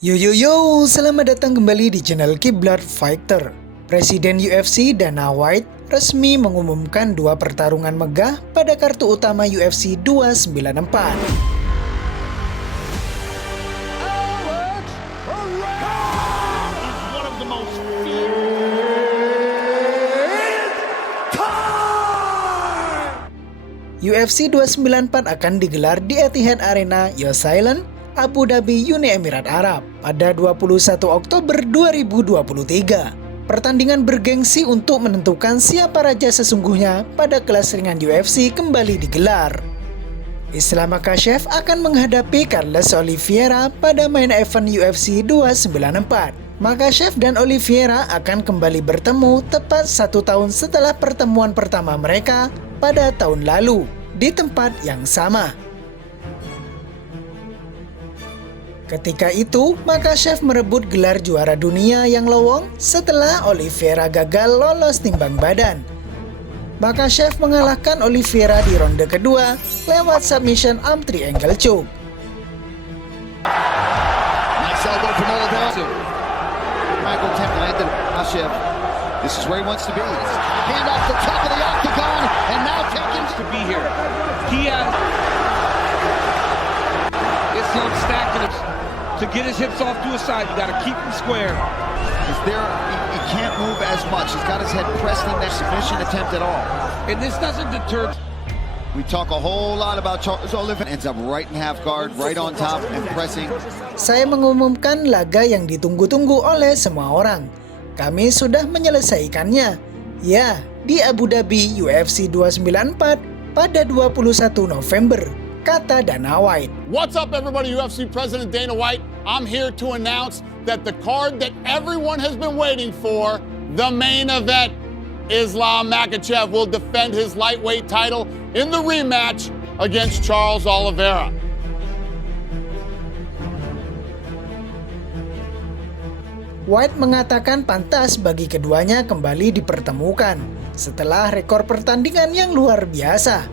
Yo yo yo, selamat datang kembali di channel Kiblat Fighter. Presiden UFC Dana White resmi mengumumkan dua pertarungan megah pada kartu utama UFC 294. UFC 294 akan digelar di Etihad Arena, Yas Island, Abu Dhabi, Uni Emirat Arab pada 21 Oktober 2023. Pertandingan bergengsi untuk menentukan siapa raja sesungguhnya pada kelas ringan UFC kembali digelar. Islam Makhachev akan menghadapi Carlos Oliveira pada main event UFC 294. Makhachev dan Oliveira akan kembali bertemu tepat 1 tahun setelah pertemuan pertama mereka pada tahun lalu di tempat yang sama. Ketika itu, Makhachev merebut gelar juara dunia yang lowong setelah Oliveira gagal lolos timbang badan. Makhachev mengalahkan Oliveira di ronde kedua lewat submission arm triangle choke. This is where he wants to be. Hand off the top of the octagon, and now taken to be here. He has Islam stacking him to get his hips off to his side. You got to keep him square. He's there. He can't move as much. He's got his head pressed in that submission attempt at all. And this doesn't deter. We talk a whole lot about Charles Oliveira. Ends up right in half guard, right on top, and pressing. Saya mengumumkan laga yang ditunggu-tunggu oleh semua orang. Kami sudah menyelesaikannya. Ya, di Abu Dhabi UFC 294 pada 21 November, kata Dana White. What's up everybody, UFC President Dana White. I'm here to announce that the card that everyone has been waiting for, the main event, Islam Makhachev will defend his lightweight title in the rematch against Charles Oliveira. White mengatakan pantas bagi keduanya kembali dipertemukan setelah rekor pertandingan yang luar biasa.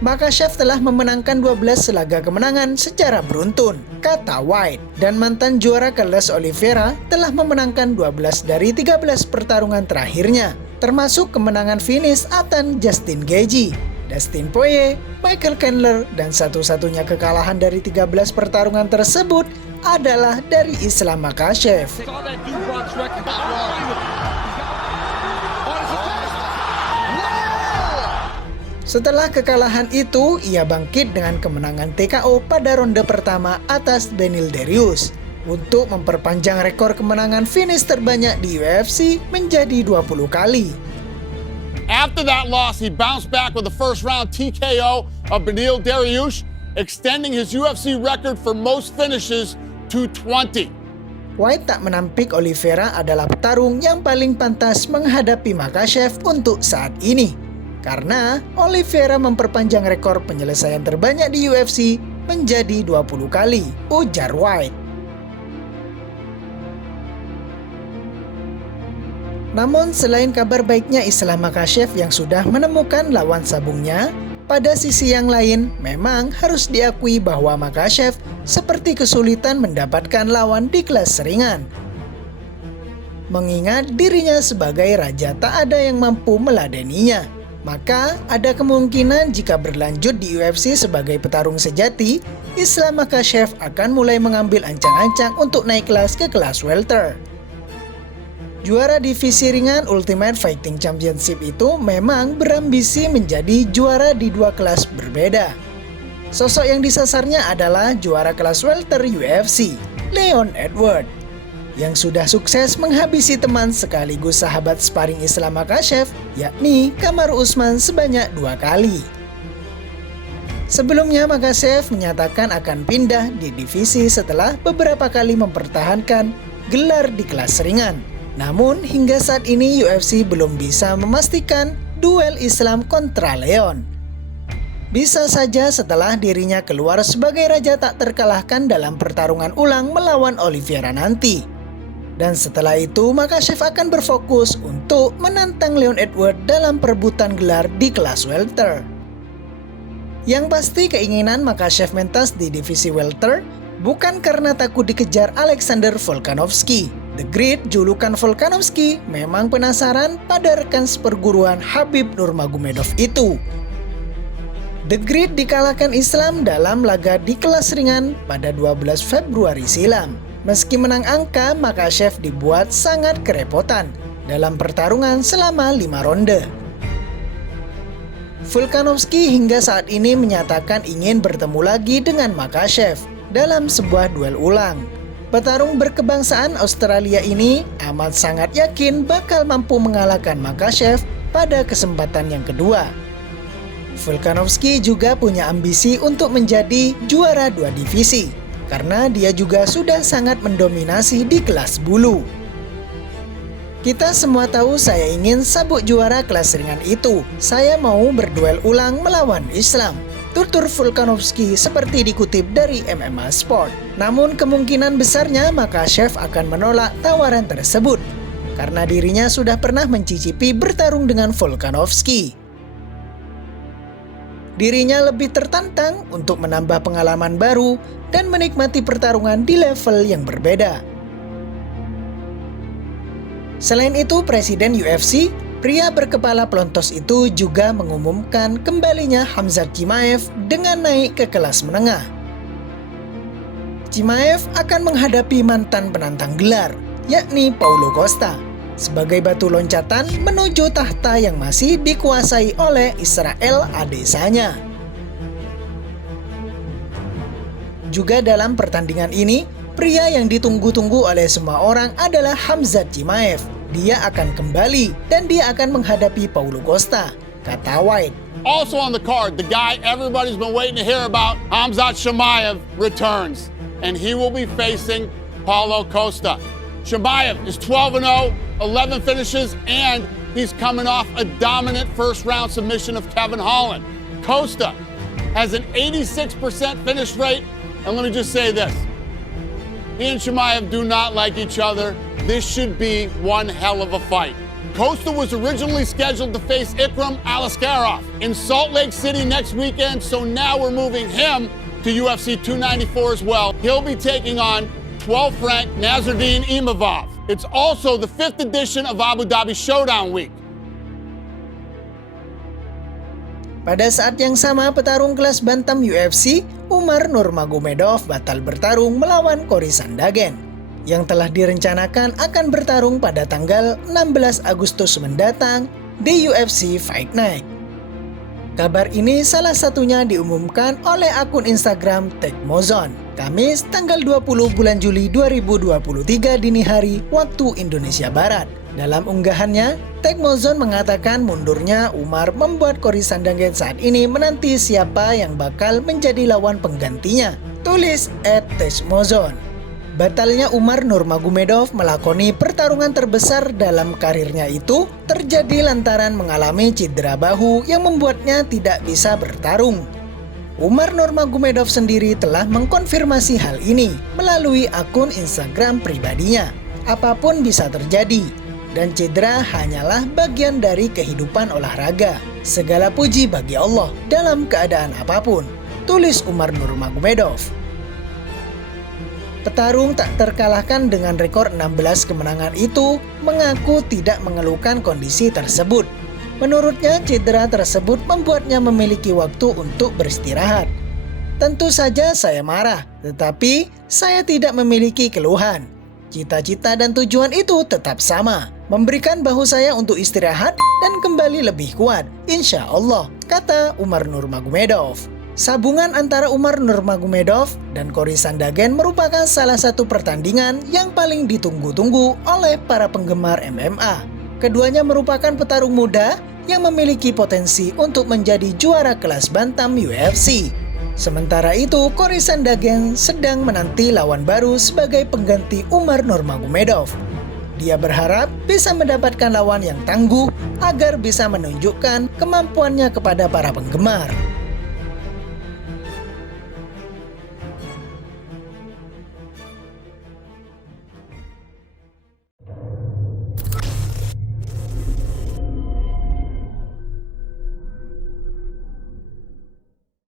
Makhachev telah memenangkan 12 laga kemenangan secara beruntun, kata White, dan mantan juara Carlos Oliveira telah memenangkan 12 dari 13 pertarungan terakhirnya, termasuk kemenangan finish atas Justin Gaethje, Dustin Poirier, Michael Chandler, dan satu-satunya kekalahan dari 13 pertarungan tersebut adalah dari Islam Makhachev. Setelah kekalahan itu, ia bangkit dengan kemenangan TKO pada ronde pertama atas Beneil Dariush untuk memperpanjang rekor kemenangan finish terbanyak di UFC menjadi 20 kali. After that loss, he bounced back with a first round TKO of Beneil Dariush, extending his UFC record for most finishes to 20. White tak menampik Oliveira adalah petarung yang paling pantas menghadapi Makhachev untuk saat ini, karena Oliveira memperpanjang rekor penyelesaian terbanyak di UFC menjadi 20 kali, ujar White. Namun selain kabar baiknya Islam Makhachev yang sudah menemukan lawan sabungnya, pada sisi yang lain memang harus diakui bahwa Makhachev seperti kesulitan mendapatkan lawan di kelas ringan. Mengingat dirinya sebagai raja tak ada yang mampu meladeninya, maka ada kemungkinan jika berlanjut di UFC sebagai petarung sejati, Islam Makhachev akan mulai mengambil ancang-ancang untuk naik kelas ke kelas welter. Juara divisi ringan Ultimate Fighting Championship itu memang berambisi menjadi juara di dua kelas berbeda. Sosok yang disasarnya adalah juara kelas welter UFC, Leon Edwards, yang sudah sukses menghabisi teman sekaligus sahabat sparring Islam Makhachev, yakni Kamaru Usman sebanyak 2 kali. Sebelumnya Makhachev menyatakan akan pindah di divisi setelah beberapa kali mempertahankan gelar di kelas ringan. Namun hingga saat ini UFC belum bisa memastikan duel Islam kontra Leon. Bisa saja setelah dirinya keluar sebagai raja tak terkalahkan dalam pertarungan ulang melawan Oliveira nanti. Dan setelah itu Makhachev akan berfokus untuk menantang Leon Edwards dalam perebutan gelar di kelas welter. Yang pasti keinginan Makhachev mentas di divisi welter Bukan karena takut dikejar Alexander Volkanovski. The Great, julukan Volkanovski, memang penasaran pada rekan seperguruan Khabib Nurmagomedov itu. The Great dikalahkan Islam dalam laga di kelas ringan pada 12 Februari silam. Meski menang angka, Makhachev dibuat sangat kerepotan dalam pertarungan selama 5 ronde. Volkanovski hingga saat ini menyatakan ingin bertemu lagi dengan Makhachev dalam sebuah duel ulang. Petarung berkebangsaan Australia ini amat sangat yakin bakal mampu mengalahkan Makhachev pada kesempatan yang kedua. Volkanovski juga punya ambisi untuk menjadi juara 2 divisi, karena dia juga sudah sangat mendominasi di kelas bulu. Kita semua tahu saya ingin sabuk juara kelas ringan itu. Saya mau berduel ulang melawan Islam, tutur Volkanovski seperti dikutip dari MMA Sport. Namun kemungkinan besarnya Makhachev akan menolak tawaran tersebut, karena dirinya sudah pernah mencicipi bertarung dengan Volkanovski. Dirinya lebih tertantang untuk menambah pengalaman baru dan menikmati pertarungan di level yang berbeda. Selain itu, Presiden UFC, pria berkepala pelontos itu juga mengumumkan kembalinya Khamzat Chimaev dengan naik ke kelas menengah. Chimaev akan menghadapi mantan penantang gelar, yakni Paulo Costa, sebagai batu loncatan menuju tahta yang masih dikuasai oleh Israel Adesanya. Juga dalam pertandingan ini, pria yang ditunggu-tunggu oleh semua orang adalah Khamzat Chimaev. Dia akan kembali dan dia akan menghadapi Paulo Costa, kata White. Also on the card, the guy everybody's been waiting to hear about, Khamzat Chimaev, returns. And he will be facing Paulo Costa. Chimaev is 12-0, 11 finishes, and he's coming off a dominant first-round submission of Kevin Holland. Costa has an 86% finish rate, and let me just say this. He and Chimaev do not like each other. This should be one hell of a fight. Costa was originally scheduled to face Ikram Aliskerov in Salt Lake City next weekend, so now we're moving him to UFC 294 as well. He'll be taking on 12th ranked Nasruddin Imavov. It's also the 5th edition of Abu Dhabi Showdown Week. Pada saat yang sama, petarung kelas bantam UFC, Umar Nurmagomedov batal bertarung melawan Cory Sandhagen, yang telah direncanakan akan bertarung pada tanggal 16 Agustus mendatang di UFC Fight Night. Kabar ini salah satunya diumumkan oleh akun Instagram Tekmozon, Kamis tanggal 20 bulan Juli 2023 dini hari waktu Indonesia Barat. Dalam unggahannya, Tekmozon mengatakan mundurnya Umar membuat Cory Sandhagen saat ini menanti siapa yang bakal menjadi lawan penggantinya. Tulis @Tekmozon. Batalnya Umar Nurmagomedov melakoni pertarungan terbesar dalam karirnya itu terjadi lantaran mengalami cedera bahu yang membuatnya tidak bisa bertarung. Umar Nurmagomedov sendiri telah mengkonfirmasi hal ini melalui akun Instagram pribadinya. Apapun bisa terjadi, dan cedera hanyalah bagian dari kehidupan olahraga. Segala puji bagi Allah dalam keadaan apapun, tulis Umar Nurmagomedov. Petarung tak terkalahkan dengan rekor 16 kemenangan itu mengaku tidak mengeluhkan kondisi tersebut. Menurutnya, cedera tersebut membuatnya memiliki waktu untuk beristirahat. Tentu saja saya marah, tetapi saya tidak memiliki keluhan. Cita-cita dan tujuan itu tetap sama, memberikan bahu saya untuk istirahat dan kembali lebih kuat, insya Allah, kata Umar Nurmagomedov. Sabungan antara Umar Nurmagomedov dan Cory Sandhagen merupakan salah satu pertandingan yang paling ditunggu-tunggu oleh para penggemar MMA. Keduanya merupakan petarung muda yang memiliki potensi untuk menjadi juara kelas bantam UFC. Sementara itu, Cory Sandhagen sedang menanti lawan baru sebagai pengganti Umar Nurmagomedov. Dia berharap bisa mendapatkan lawan yang tangguh agar bisa menunjukkan kemampuannya kepada para penggemar.